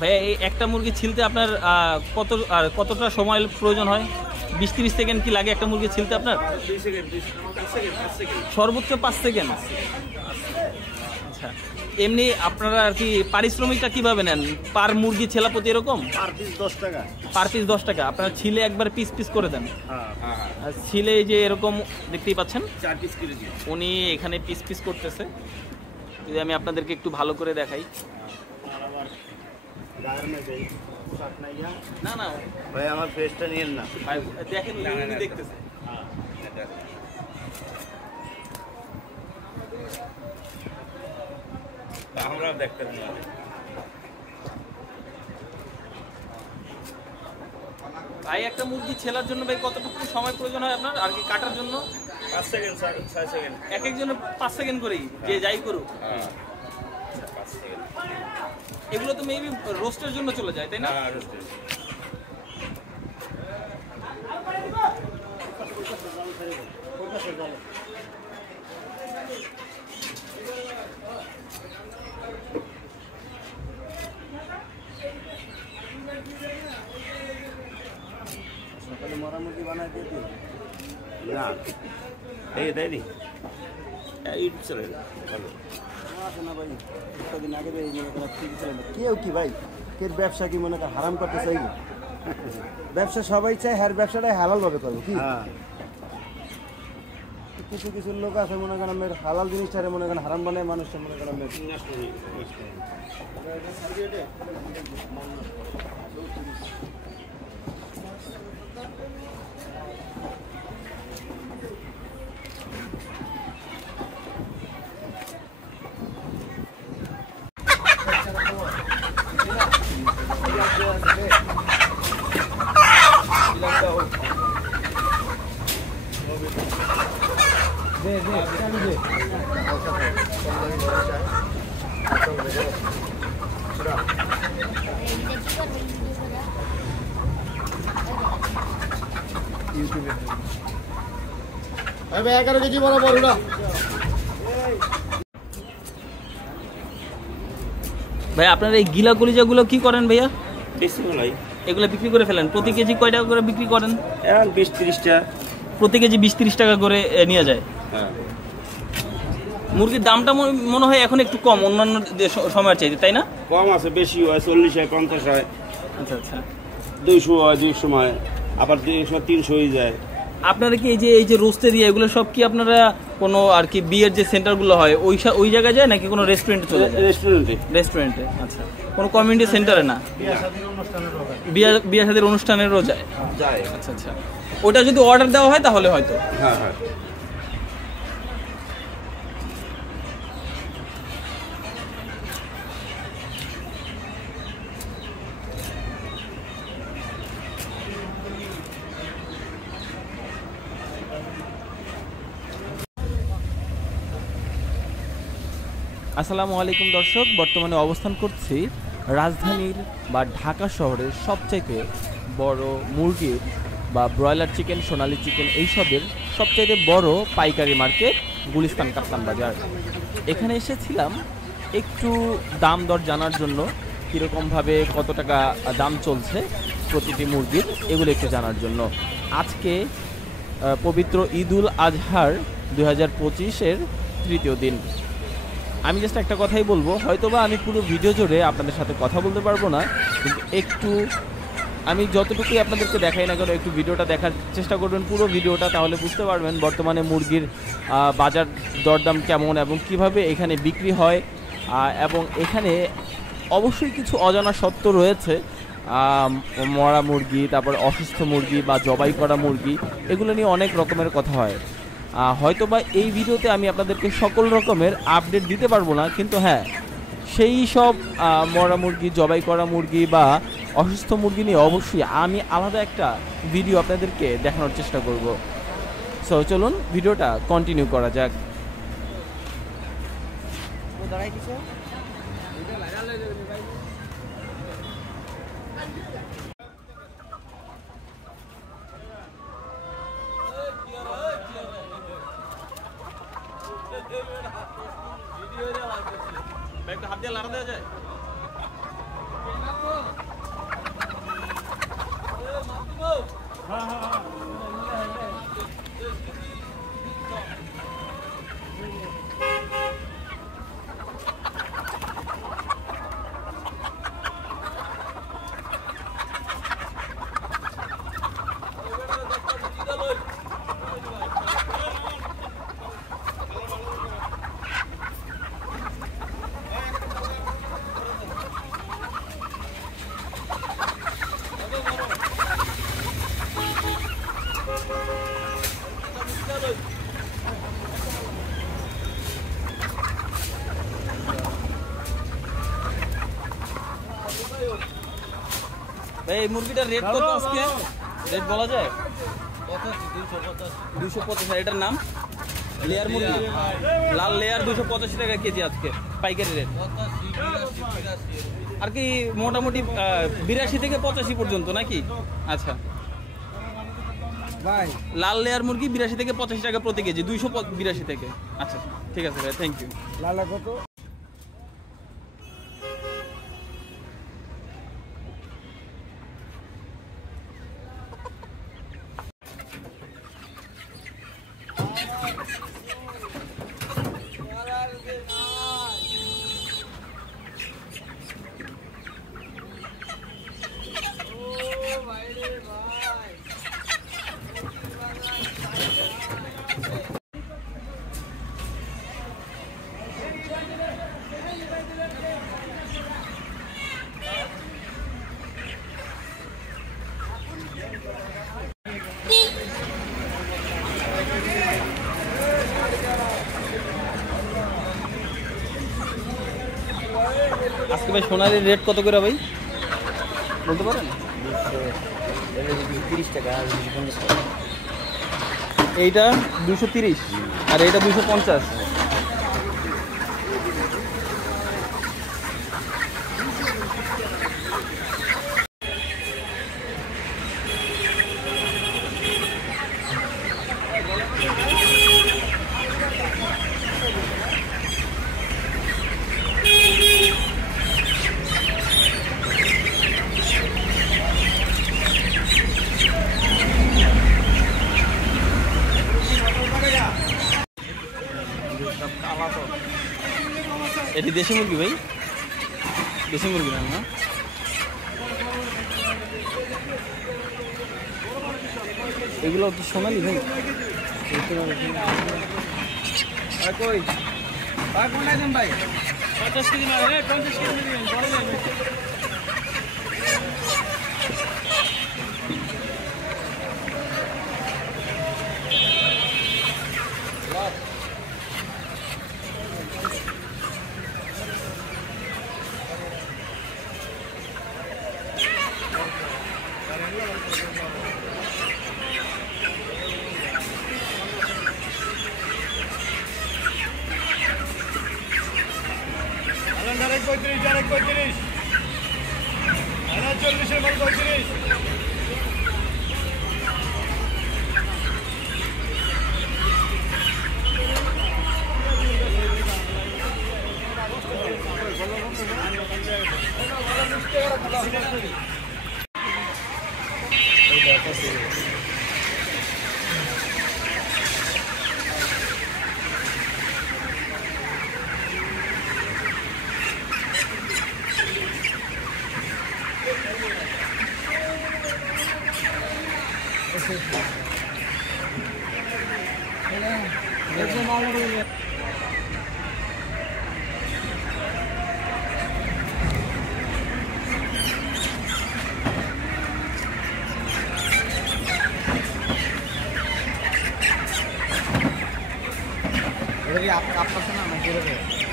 ভাইয়া এই একটা মুরগি ছিলতে আপনার কতটা সময় প্রয়োজন হয়? 20-30 সেকেন্ড কি লাগে একটা মুরগি ছিলতে আপনার? সর্বোচ্চ 5 সেকেন্ড। আচ্ছা, এমনি আপনারা আর কি পারিশ্রমিকটা কিভাবে নেন? পার মুরগি ছেলা প্রতি এরকম? পার পিস 10 টাকা। পার পিস 10 টাকা। আপনারা ছিলে একবার পিস পিস করে দেন? আর ছিলে যে এরকম দেখতেই পাচ্ছেন 4 পিস করে দিই। উনি এখানে পিস পিস করতেছে। যদি আমি আপনাদেরকে একটু ভালো করে দেখাই। না না ভাই আমার ফেসটা নিয়েন না ভাই, দেখেন উনি দেখতেছে। আমরা দেখতে না। ভাই একটা মুরগি ছেলার জন্য ভাই কতটুকু সময় প্রয়োজন হয় আপনার আর কি কাটার জন্য? 5 সেকেন্ড 6 সেকেন্ড। এক একজনের 5 সেকেন্ড করেই যে যাই করুক। এগুলো তো মেবি রোস্টের জন্য চলে যায় তাই না? হ্যাঁ রোস্টের। সকালে মরা মুরগি বানাই দিয়ে দিই না এই দেয়নি ইট চলে ভালো আছে না ভাই। কতদিন আগে এই মনে করা ঠিক ছিল না। কেউ কি ভাই এর ব্যবসা কি মনে কর হারাম করতে চাই? ব্যবসা সবাই চায়, হ্যার ব্যবসাটা হালাল ভাবে করবো কি। কিছু কিছু লোক আছে মনে করেন হালাল জিনিসটারে মনে করেন হারাম বানায় মানুষটা মনে করেন। ভাই 11 কেজি বরাবর উড়া। ভাই আপনার এই গিলা কলিজাগুলো কি করেন ভাইয়া? বেশি ভাই এগুলো বিক্রি করে ফেলেন? প্রতি কেজি কয় টাকা করে বিক্রি করেন? এখন 20-30 টাকা প্রতি কেজি 20-30 টাকা করে নিয়ে যায়। হ্যাঁ মুরগির দামটা মনে হয় এখন একটু কম অন্যান্য সময়ের চাইতে তাই না? কম আছে, বেশি হয় 40 হয় 50 হয়। আচ্ছা আচ্ছা 200 হয় 200 সময়, আবার 200-300 হয়ে যায়। আপনারা কি এই যে রোস্টে দিয়ে এগুলো সব কি আপনারা কোনো আর কি বিয়ের যে সেন্টারগুলো হয় ওই জায়গায় যায় নাকি কোনো রেস্টুরেন্টে চলে যায়? রেস্টুরেন্টে। আচ্ছা, কোনো কমিউনিটি সেন্টারে না? বিয়ে শাদীর অনুষ্ঠানেরও যায়। আচ্ছা আচ্ছা, ওটা যদি অর্ডার দেওয়া হয় তাহলে হয়তো। হ্যাঁ হ্যাঁ আসসালামু আলাইকুম দর্শক, বর্তমানে অবস্থান করছি রাজধানীর বা ঢাকা শহরের সবচাইতে বড় মুরগির বা ব্রয়লার চিকেন, সোনালী চিকেন এইসবের সবচাইতে বড় পাইকারি মার্কেট গুলিস্তান কাপ্তান বাজার। এখানে এসেছিলাম একটু দাম দর জানার জন্য, কীরকমভাবে কত টাকা দাম চলছে প্রতিটি মুরগির, এগুলো একটু জানার জন্য। আজকে পবিত্র ঈদুল আজহার 2025-এর তৃতীয় দিন। আমি জাস্ট একটা কথাই বলবো, হয়তোবা আমি পুরো ভিডিও জুড়ে আপনাদের সাথে কথা বলতে পারবো না, কিন্তু একটু আমি যতটুকুই আপনাদেরকে দেখাই না কেন একটু ভিডিওটা দেখার চেষ্টা করবেন, পুরো ভিডিওটা, তাহলে বুঝতে পারবেন বর্তমানে মুরগির বাজার দরদাম কেমন এবং কিভাবে এখানে বিক্রি হয়। এবং এখানে অবশ্যই কিছু অজানা সত্য রয়েছে, মরা মুরগি, তারপর অসুস্থ মুরগি বা জবাই করা মুরগি, এগুলো নিয়ে অনেক রকমের কথা হয়। হয়তোবা এই ভিডিওতে আমি আপনাদেরকে সকল রকমের আপডেট দিতে পারবো না, কিন্তু হ্যাঁ সেই সব মরা মুরগি, জবাই করা মুরগি বা অসুস্থ মুরগি নিয়ে অবশ্যই আমি আলাদা একটা ভিডিও আপনাদেরকে দেখানোর চেষ্টা করব। সো চলুন ভিডিওটা কন্টিনিউ করা যাক। হাত দিয়ে লাড়া দেওয়া যায়? এই মুরগিটার রেট কত আজকে? রেট বলা যায়? 250। এটার নাম লেয়ার মুরগি, লাল লেয়ার 285 টাকা কেজি আজকে পাইকারি রেট। আর কি মোটামুটি 82 থেকে 85 পর্যন্ত নাকি? আচ্ছা ভাই, লাল লেয়ার মুরগি 82 থেকে 85 টাকা প্রতি কেজি, 282 থেকে। আচ্ছা ঠিক আছে ভাই, থ্যাংক ইউ। লালা কত? আজকে ভাই সোনালির রেট কত করে ভাই বলতে পারেন? 230 টাকা, 250 টাকা। এইটা 230 আর এইটা 250। এটি দেশি মুরগি ভাই, দেশি মুরগি না? না এগুলো কি সোনালি ভাই? কই ভাই, কোনটা দেন ভাই? 50 কেজি না, 50 কেজি দিবেন, বড় যাবে। ডাইরেক্ট 35, ডাইরেক্ট 35, 40 এর পর 35। আপনার না